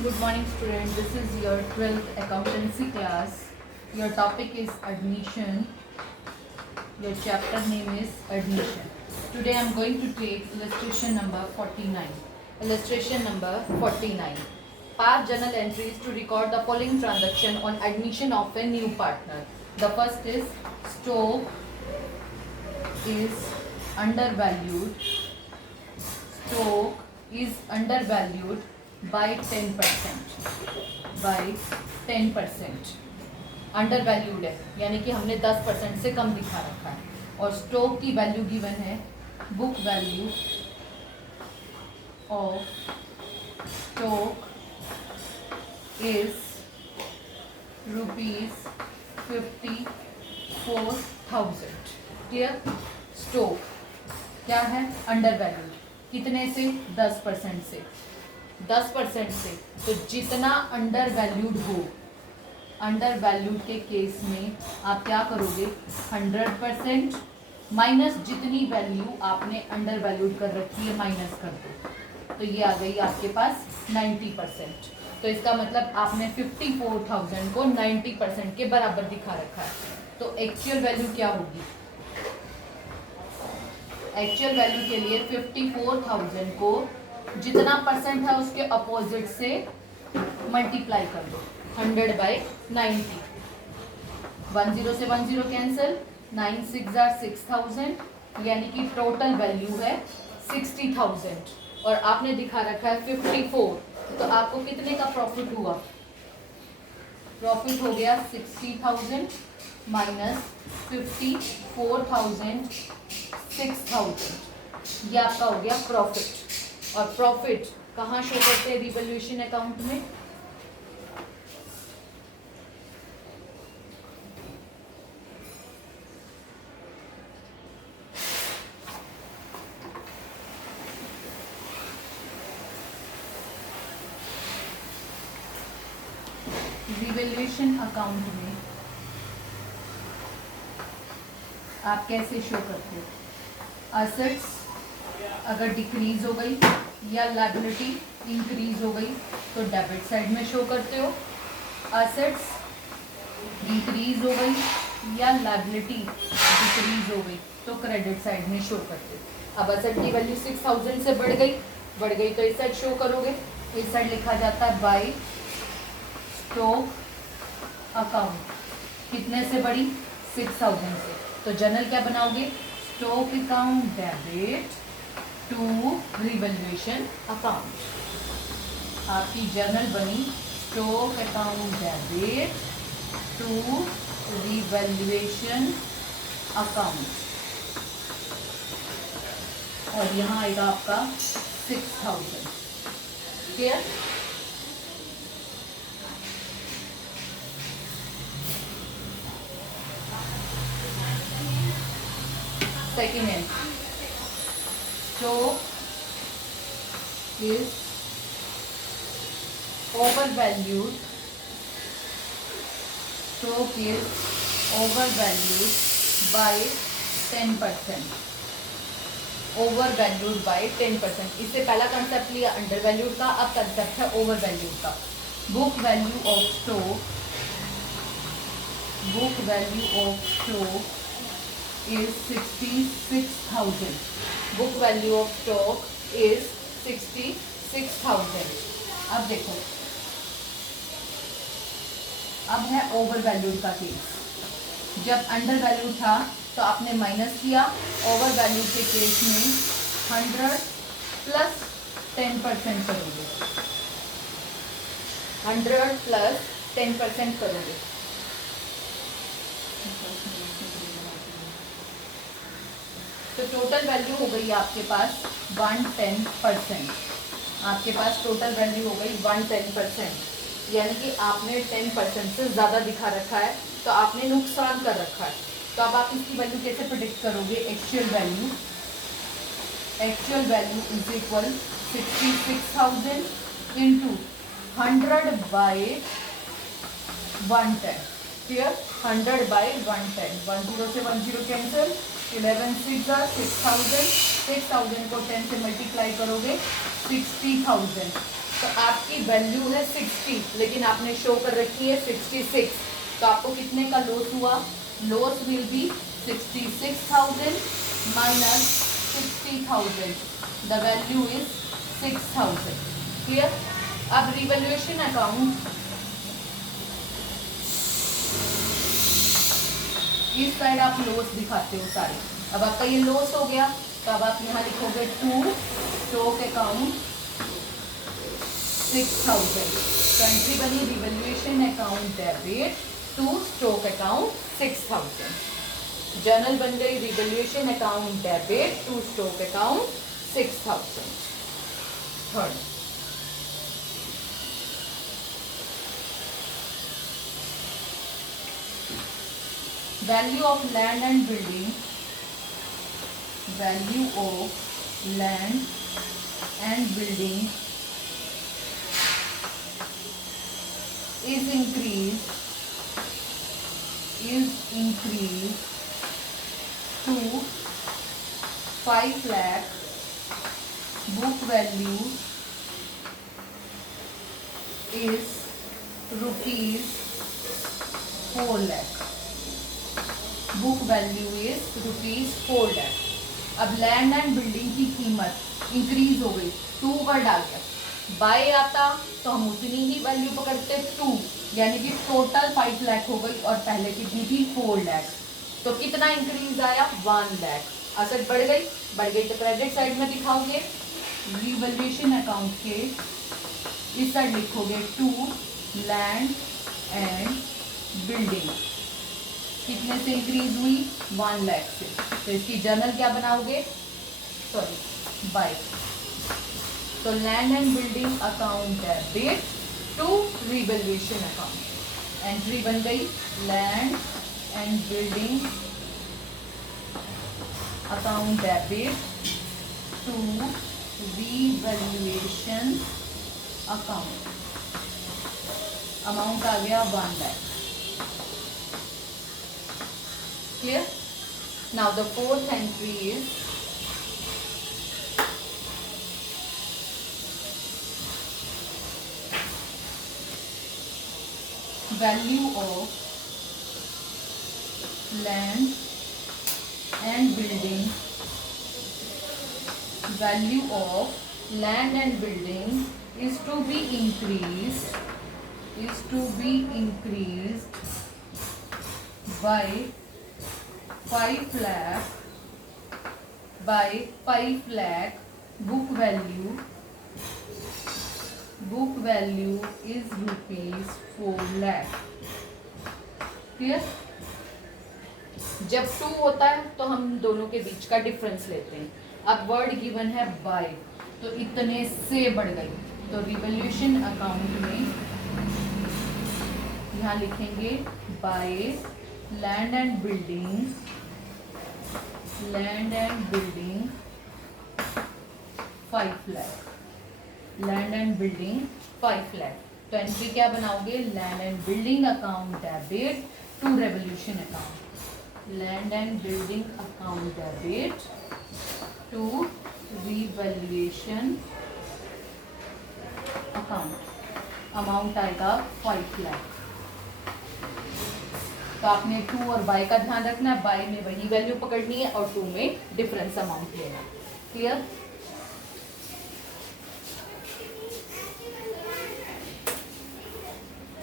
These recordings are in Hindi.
Good morning, student. This is your 12th accountancy class. Your topic is admission. Your chapter name is admission. Today I am going to take illustration number 49. Illustration number 49. Pass journal entries to record the following transaction on admission of a new partner. The first is stock is undervalued. Stock is undervalued by 10%. By 10%. Under valued है यानी कि हमने 10% से कम दिखा रखा है और स्टॉक की वैल्यू गिवन है book value of stock is ₹54,000. Clear. Stock क्या है? Under valued. कितने से? 10% से. 10% से. तो जितना अंडर वैल्यूड हो, अंडर वैल्यूड के केस में आप क्या करोगे? 100% माइनस जितनी वैल्यू आपने अंडर वैल्यूड कर रखी है माइनस कर दो. तो ये आ गई आपके पास 90%. तो इसका मतलब आपने 54,000 को 90% के बराबर दिखा रखा है. तो एक्चुअल वैल्यू क्या होगी? एक्चुअल वैल्यू के लिए 54,000 को जितना परसेंट है उसके अपोजिट से मल्टीप्लाई कर दो. 100/90. 10 से 10 कैंसिल. 9 6 6,000 यानी कि टोटल वैल्यू है 60,000 और आपने दिखा रखा है 54. तो आपको कितने का प्रॉफिट हुआ? प्रॉफिट हो गया 60,000 माइनस 54,000 6,000. ये आपका हो गया प्रॉफिट. और प्रॉफिट कहाँ शो करते हैं रिवैल्यूएशन अकाउंट में? रिवैल्यूएशन अकाउंट में आप कैसे शो करते हो? असेट्स अगर डिक्रीज हो गई या लायबिलिटी इंक्रीज हो गई तो डेबिट साइड में शो करते हो. असेट्स इंक्रीज हो गई या लायबिलिटी डिक्रीज हो गई तो क्रेडिट साइड में शो करते हो. अब असेट की वैल्यू 6,000 से बढ़ गई तो इस साइड शो करोगे. इस साइड लिखा जाता है बाय स्टॉक अकाउंट. कितने से बढ़ी? 6,000 से. तो जर्नल क्या बनाओगे? Stock account debit to revaluation account. आपकी जर्नल बनी stock account debit to revaluation account और यहाँ आएगा आपका 6,000. क्लियर. सेकेंड है stock is overvalued. Stock is overvalued by 10%. Overvalued by 10%. इससे पहला कंसेप्ट लिया अंडर वैल्यूड का, अब कंसेप्ट है ओवरवैल्यूड का. Book value of stock is 66,000. Book value of stock is 66,000. अब देखो, अब है ओवर वैल्यूड का केस. जब अंडर वैल्यू था तो आपने माइनस किया. ओवर वैल्यूड के केस में 100 प्लस 10% करोगे. 100 प्लस 10% करोगे. तो टोटल वैल्यू हो गई आपके पास 110%. आपके पास टोटल वैल्यू हो गई 110%. यानी कि आपने 10% से ज़्यादा दिखा रखा है तो आपने नुकसान कर रखा है. तो अब आप इसकी वैल्यू कैसे प्रेडिक्ट करोगे? Actual value is equal 66,000 into 100/110. Clear. 100/110. 10 से 10 कैंसिल. 11 6 6,000. 6,000 को 10 से मल्टीप्लाई करोगे 60,000. तो आपकी वैल्यू है 60 लेकिन आपने शो कर रखी है 66, तो आपको कितने का लॉस हुआ? Loss will be 66,000 minus 60,000, the value is 6,000। Clear? अब रिवैल्यूएशन अकाउंट, इस साइड आप लॉस दिखाते हो सारे। अब आपका ये लॉस हो गया, तो अब आप यहाँ लिखोगे टू स्टॉक अकाउंट 6,000। तो एंट्री बनी revaluation account debit to stock account 6,000। Journal बन गई revaluation account debit to stock account 6,000। Third, value of land and building, value of land and building is increased to 5 lakh, book value is rupees 4 lakh, book value is rupees 4 lakh। अब लैंड एंड बिल्डिंग की कीमत इंक्रीज हो गई, 2 वर्ड आ गया। बाय आता तो हम उतनी ही वैल्यू पकड़ते 2, यानी कि टोटल 5 लाख हो गई और पहले कितनी थी 4 लाख। तो कितना इंक्रीज आया? 1 लाख। असेट बढ़ गई तो क्रेडिट साइड में दिखाओगे, रिवैल्यूएशन अकाउंट के इस साइड लिखोगे टू लैंड एंड बिल्डिंग, कितने से इंक्रीज हुई? 1 लाख से। तो इसकी जर्नल क्या बनाओगे? Sorry, by. तो land and building account debit to revaluation account. Entry बन गई land and building account debit to revaluation account. Amount आ गया 1 lakh. Clear? Now the fourth entry is value of land and building. Value of land and building is to be increased by 5 lakh, by 5 lakh, book value is rupees 4 lakh। Clear? जब 2 होता है तो हम दोनों के बीच का डिफरेंस लेते हैं। अब वर्ड गिवन है बाय, तो इतने से बढ़ गई, तो रिवैल्यूएशन अकाउंट में यहाँ लिखेंगे by land and building 5 lakh, land and building 5 lakh. तो एंट्री क्या बनाओगे? Land and building account debit to revaluation account, land and building account debit to revaluation account. Amount आएगा 5 लाख। तो आपने 2 और बाय का ध्यान रखना है, बाय में वही वैल्यू पकड़नी है और 2 में डिफरेंस अमाउंट लेना। Clear?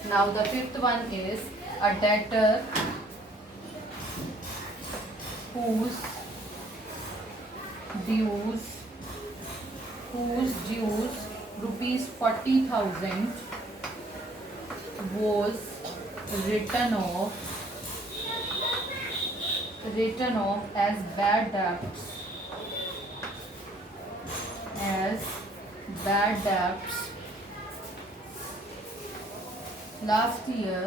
Now the fifth one is a debtor whose dues rupees 40,000 was written off as bad debts last year,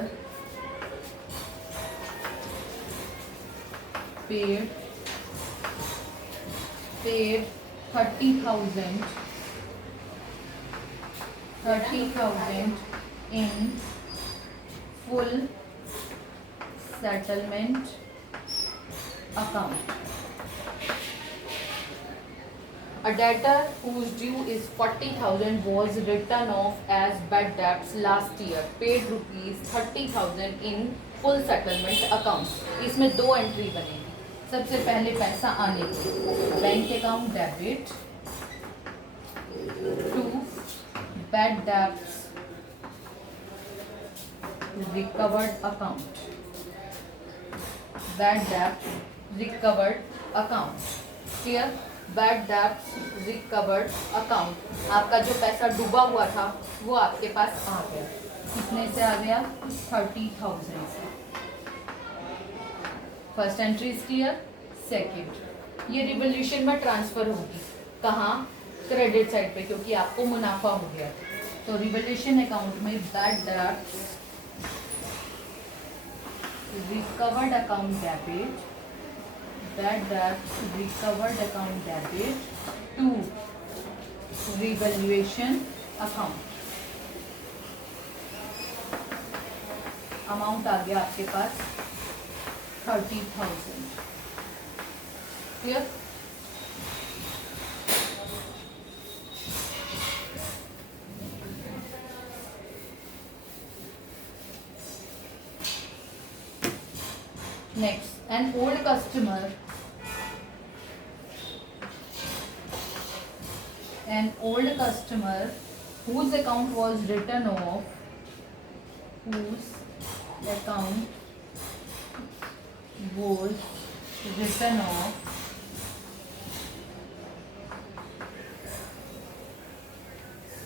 paid 30,000 in full settlement account। A debtor whose due is 40,000 was written off as bad debts last year. Paid rupees 30,000 in full settlement account. इसमें दो एंट्री बनेगी. सबसे पहले पैसा आने की bank account debit to bad debts recovered account. Bad debts recovered account. Clear? Bad debts recovered account. आपका जो पैसा डूबा हुआ था वो आपके पास आ गया. कितने से आ गया? 30,000 से. First entry is clear. Second, ये रिवोल्यूशन में ट्रांसफर होगी. कहाँ? क्रेडिट साइड पे, क्योंकि आपको मुनाफा हो गया. तो रिवोल्यूशन अकाउंट में bad debts recovered account debit, bad debts recovered account debit to revaluation account. Amount आ गया आपके पास 30,000. Clear? Next, an old customer whose account was written off,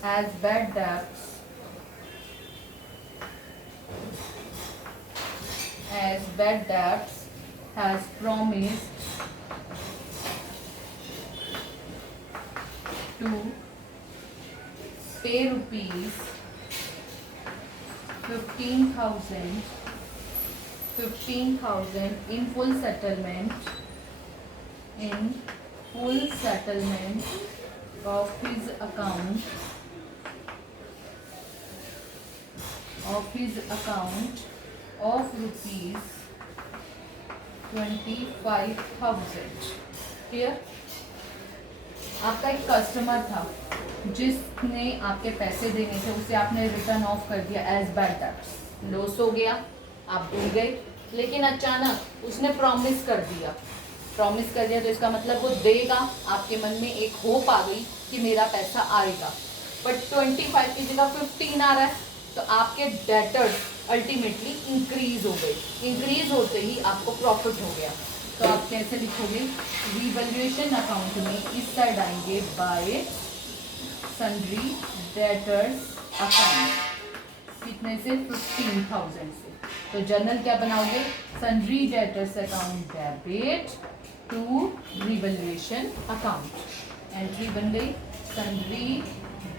as bad debts has promised to pay rupees 15,000 in full settlement of his account of rupees 25,000. Clear? आपका एक कस्टमर था जिसने आपके पैसे देने थे, उसे आपने रिटर्न ऑफ कर दिया एज बैड डेब्ट्स. लॉस हो गया, आप भूल गए. लेकिन अचानक उसने प्रॉमिस कर दिया. तो इसका मतलब वो देगा. आपके मन में एक होप आ गई कि मेरा पैसा आएगा. बट 25 की जगह 15 आ रहा है, तो आपके डेटर्स अल्टीमेटली इंक्रीज हो गए. इंक्रीज होते ही आपको प्रॉफिट हो गया. तो आप कैसे लिखोगे? रिवैल्यूएशन अकाउंट में इस साइड आएंगे बाय सन्ड्री डेटर्स अकाउंट. कितने से? 15,000 से. तो जर्नल क्या बनाओगे? Sundry debtors account debit to revaluation account. Entry बन गई sundry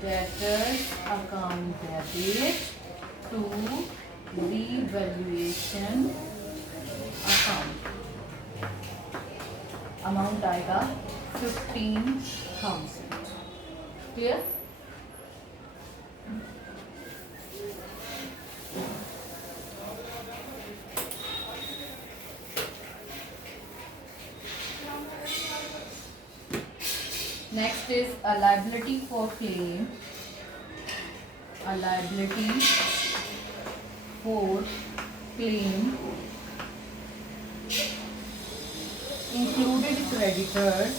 debtors account debit to revaluation account. Amount आएगा 15,000. Clear? Next is a liability for claim. A liability for claim included creditors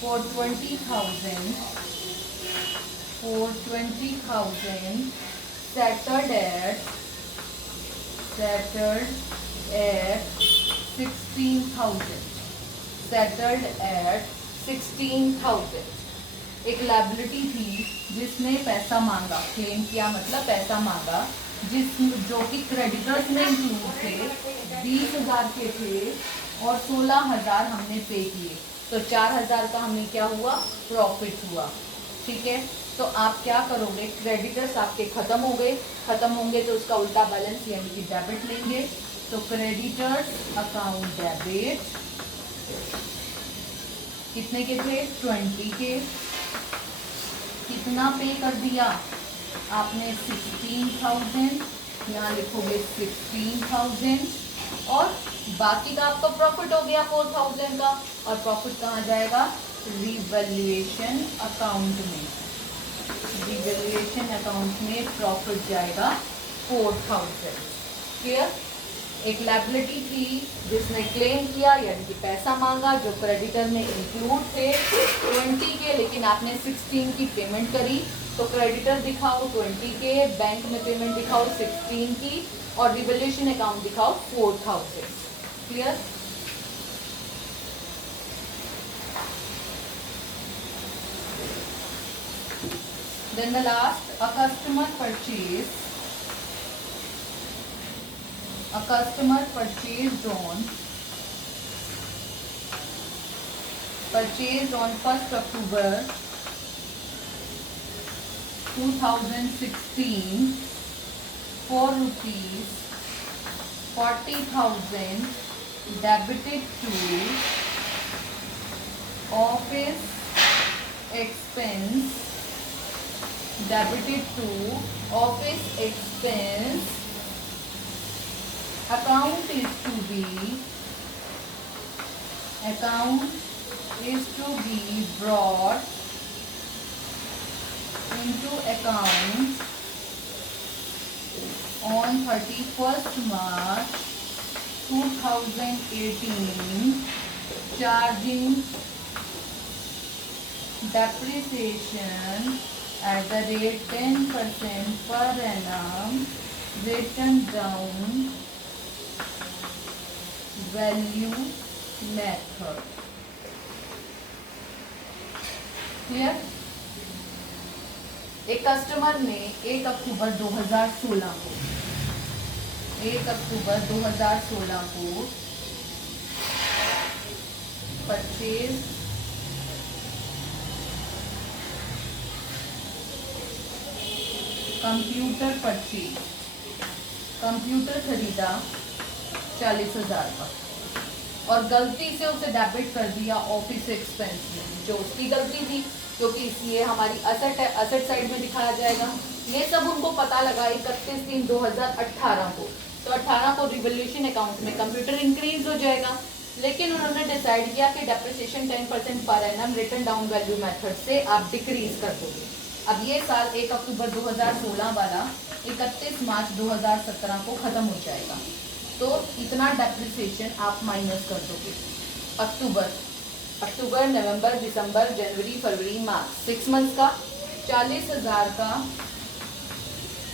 for 20,000 settled at 16,000. settled at 16,000. एक लाइबिलिटी थी जिसने पैसा मांगा, क्लेम किया मतलब पैसा मांगा, जो कि क्रेडिटर्स में इंक्लूड थे. 20,000 के थे और 16,000 हमने पे किए. तो 4,000 का हमें क्या हुआ? प्रॉफिट हुआ. ठीक है. तो आप क्या करोगे? क्रेडिटर्स आपके खत्म हो गए. खत्म होंगे तो उसका उल्टा बैलेंस यानी कि डेबिट लेंगे. तो क्रेडिटर्स अकाउंट डेबिट कितने के थे? 20 के. कितना पे कर दिया आपने? 16,000 आप यहाँ लिखोगे 16,000 और बाकी का आपका प्रॉफिट हो गया 4,000 का, और प्रॉफिट कहाँ जाएगा? रिवैल्यूएशन अकाउंट में। रिवैल्यूएशन अकाउंट में प्रॉफिट जाएगा 4,000। क्लियर? एक लायबिलिटी थी जिसने क्लेम किया यानी कि पैसा मांगा, जो क्रेडिटर में इंक्लूड थे 20 के, लेकिन आपने 16 की पेमेंट करी, तो क्रेडिटर दिखाओ 20 के, बैंक में पेमेंट दिखाओ 16 की, और रिवैल्यूएशन अकाउंट दिखाओ 4,000। Clear? Then the last, a customer purchased on 1st October 2016 for rupees 40,000 debited to office expense account is to be brought into account on 31st March 2018, charging depreciation at the rate 10% per annum, written down value method. Clear? एक कस्टमर ने 1 अक्टूबर 2016 को परचेज कंप्यूटर खरीदा 40,000 का, और गलती से उसे डेबिट कर दिया ऑफिस एक्सपेंस में, जो उसकी गलती थी, क्योंकि इसलिए हमारी असेट साइड में दिखाया जाएगा। ये सब उनको पता लगा 31/3/2018 को, तो 18 को रिवैल्यूएशन अकाउंट में कंप्यूटर इंक्रीज हो जाएगा, लेकिन उन्होंने डिसाइड किया कि depreciation 10% per annum written down value method से आप डिक्रीज कर दोगे। अब ये साल 1 अक्टूबर 2016 वाला 31 मार्च 2017 को खत्म हो जाएगा, तो इतना डेप्रिसिएशन आप माइनस कर दोगे। अक्टूबर, नवंबर, दिसंबर, जनवरी, फरवरी, मार्च, 6 मंथ्स का 40,000 का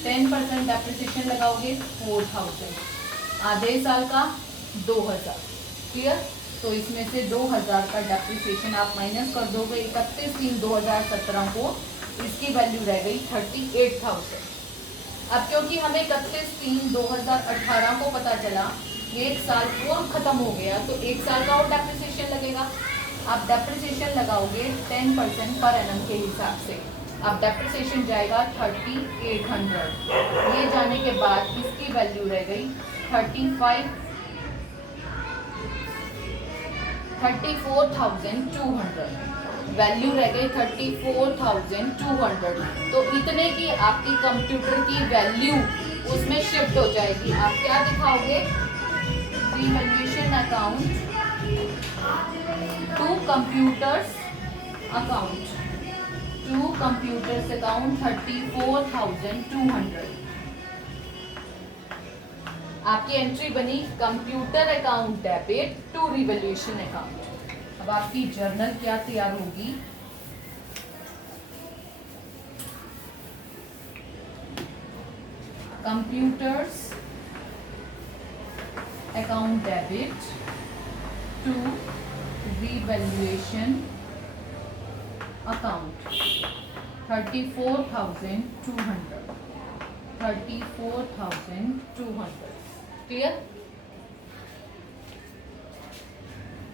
10% डेप्रिसिएशन लगाओगे 4,000, आधे साल का 2,000। क्लियर? तो इसमें से 2,000 का डेप्रिसिएशन आप माइनस कर दोगे 31/3/2017 को, इसकी वैल्यू रह गई 38,000। अब क्योंकि हमें 31/3/2018 को पता चला, एक साल और खत्म हो गया, तो एक साल का और डेप्रिसिएशन लगेगा। आप डेप्रिसिएशन लगाओगे 10% पर एनम के हिसाब से, अब डेप्रिसिएशन जाएगा 3,800। ये जाने के बाद इसकी वैल्यू रह गई 34,200, वैल्यू रह गई 34,200। तो इतने की आपकी कंप्यूटर की वैल्यू उसमें शिफ्ट हो जाएगी। आप क्या दिखाओगे? Revaluation account to computers account 34,200। आपकी एंट्री बनी computer account debit to revaluation account. अब आपकी जर्नल क्या तैयार होगी? Computers account debit to revaluation account 34,200। Clear?